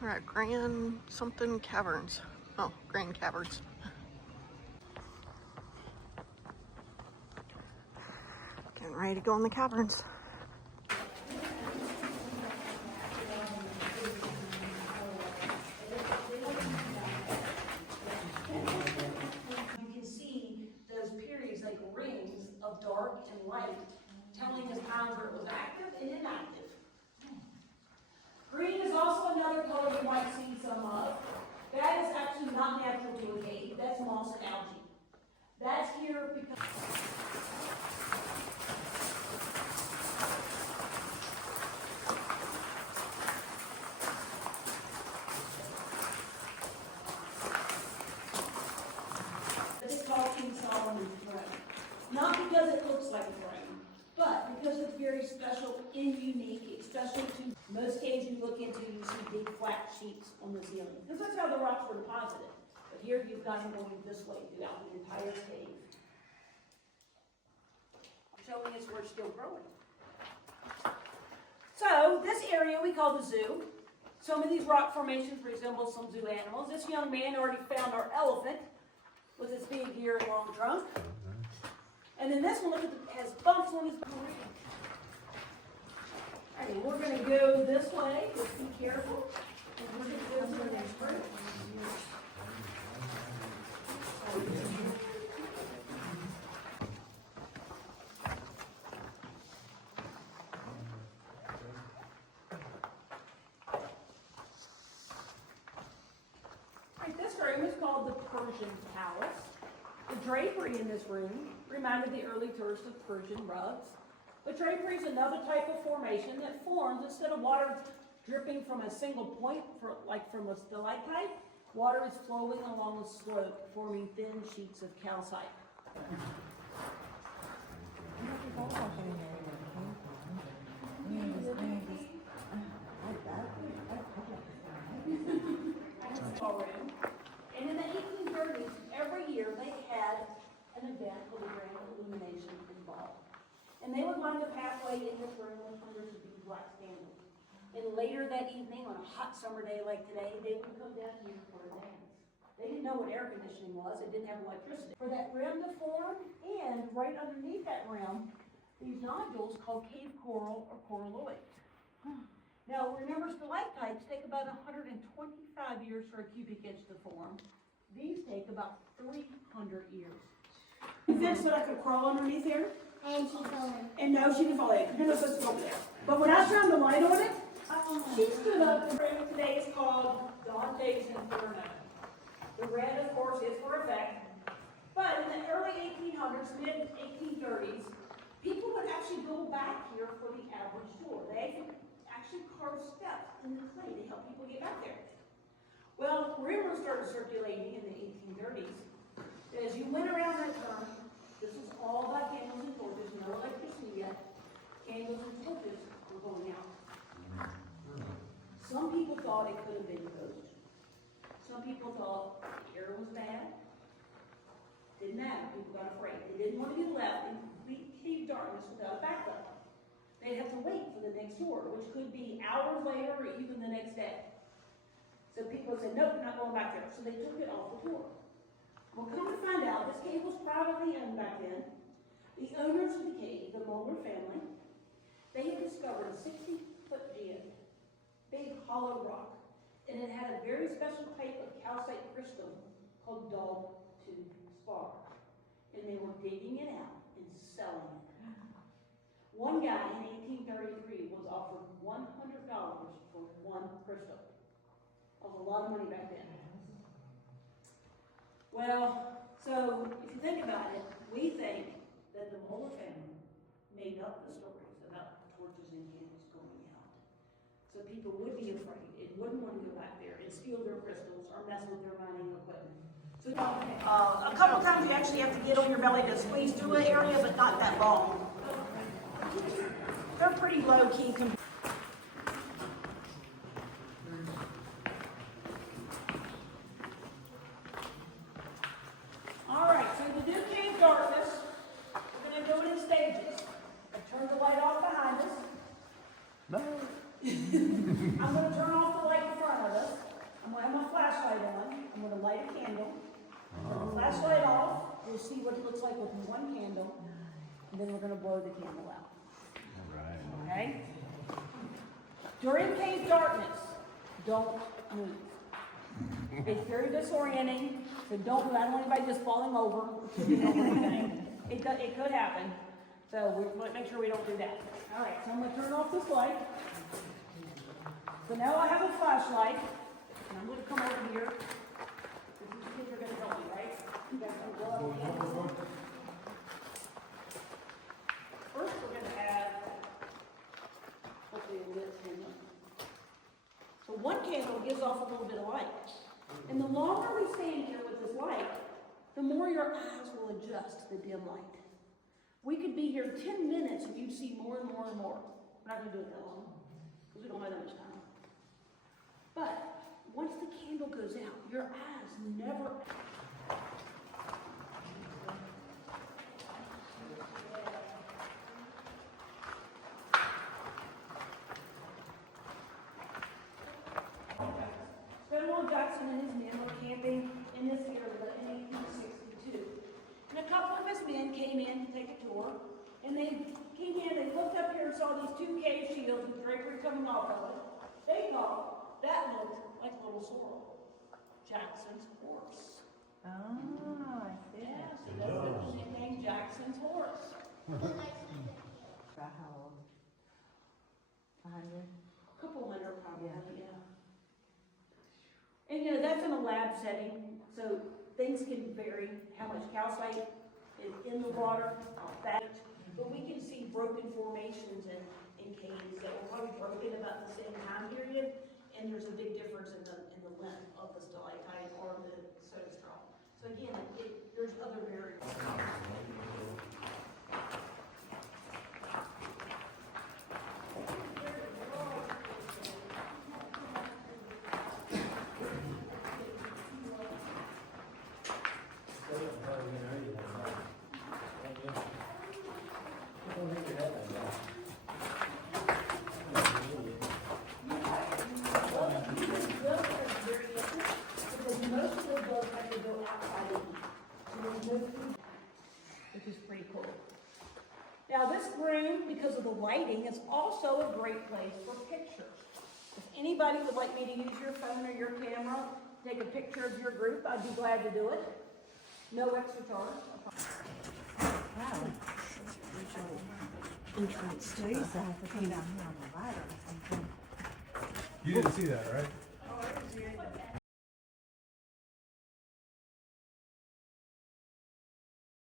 We're at Grand something Caverns. Oh, Grand Caverns. Getting ready to go in the caverns. You can see those periods like rings of dark and light, telling us times where it was active and inactive. Green is also another color you might see some of. That is actually not natural to a cave. That's moss and algae. That's here because it's called King Solomon's throne. Not because it looks like a throne, but because it's very special and unique, especially to most caves you look into, you see big flat sheets on the ceiling. Because that's how the rocks were deposited. But here you've got them going this way throughout the entire cave. Showing us we're still growing. So this area we call the zoo. Some of these rock formations resemble some zoo animals. This young man already found our elephant with its big ear and long trunk. And then this one, look at has bumps on his back. Alright, we're going to go this way. Just be careful. And we're going to go to the next room. Alright, this room is called the Persian Palace. The drapery in this room reminded the early tourists of Persian rugs. But drapery is another type of formation that forms instead of water dripping from a single point, like from a stalactite, water is flowing along a slope, forming thin sheets of calcite. And in the 1830s, every year they had an event called the Grand Illumination and Ball. And they would line the pathway in this room with hundreds of these black candles. And later that evening, on a hot summer day like today, they would come down here for a dance. They didn't know what air conditioning was. It didn't have electricity. For that rim to form, and right underneath that rim, these nodules called cave coral or coralloid. Now, remember, stalactites take about 125 years for a cubic inch to form. These take about 300 years. Convinced that I could crawl underneath here? And she fell in. And no, she didn't fall in. You're not supposed to go over there. But when I turned the light on it, she stood up. The room today is called Dante's Inferno. The red, of course, is for effect. But in the early 1800s, mid 1830s, people would actually go back here for the average tour. They actually carved steps in the clay to help people get back there. Well, rumors started circulating in the 1830s. As you went around that turn, this was all by candles and torches, no electricity yet. Candles and torches were going out. Some people thought it could have been ghosts. Some people thought the air was bad. Didn't matter. People got afraid. They didn't want to get left in complete cave darkness without a backup. They'd have to wait for the next tour, which could be hours later or even the next day. So people said, nope, not going back there. So they took it off the tour. Well, come to find out, this cave was privately owned back then. The owners of the cave, the Moeller family, they had discovered a 60-foot gem, big hollow rock, and it had a very special type of calcite crystal called dog-tooth spar. And they were digging it out and selling it. One guy in 1833 was offered $100 for one crystal. That was a lot of money back then. Well, so if you think about it, we think that the Moeller family made up the stories about the torches and candles going out. So people would be afraid and wouldn't want to go back there and steal their crystals or mess with their mining equipment. So a couple times you actually have to get on your belly to squeeze through an area, but not that long. They're pretty low key. All right, so to do cave darkness, we're going to do it in stages. I've turned the light off behind us. No. I'm going to turn off the light in front of us. have my flashlight on. I'm gonna light a candle. Turn the flashlight off. You'll see what it looks like with one candle. And then we're gonna blow the candle out. Okay? During cave darkness, don't move. It's very disorienting, so don't move. I don't want anybody just falling over. It could happen. So we want to make sure we don't do that. All right, so I'm going to turn off this light. So now I have a flashlight, and I'm going to come over here. These kids are going to help me, right? You guys can blow out the candles. First, we're going to have, hopefully, a lit candle. So one candle gives off a little bit of light. And the longer we stand here with this light, the more your eyes will adjust to the dim light. We could be here 10 minutes and you'd see more and more and more. We're not going to do it that long because we don't have that much time. But once the candle goes out, your eyes never... Jackson and his men were camping in this area in 1862. And a couple of his men came in to take a tour, and they came in, they looked up here and saw these two cave shields with drapery coming off of it. They thought that looked like a little sorrel. Jackson's horse. Oh, I see. Yeah, so that's the nickname Jackson's horse. How old? 100? A couple hundred probably, yeah. Yeah. And that's in a lab setting, so things can vary, how much calcite is in the water, how fast, but we can see broken formations in caves that were probably broken about the same time period, and there's a big difference in the length of the stalactite or the soda straw. So again, there's other variables. Which is pretty cool. Now this room, because of the lighting, is also a great place for pictures. If anybody would like me to use your phone or your camera, take a picture of your group, I'd be glad to do it. No extra charge. Wow. Entrance. So you used to have to come down here on the ladder or something. You didn't see that, right?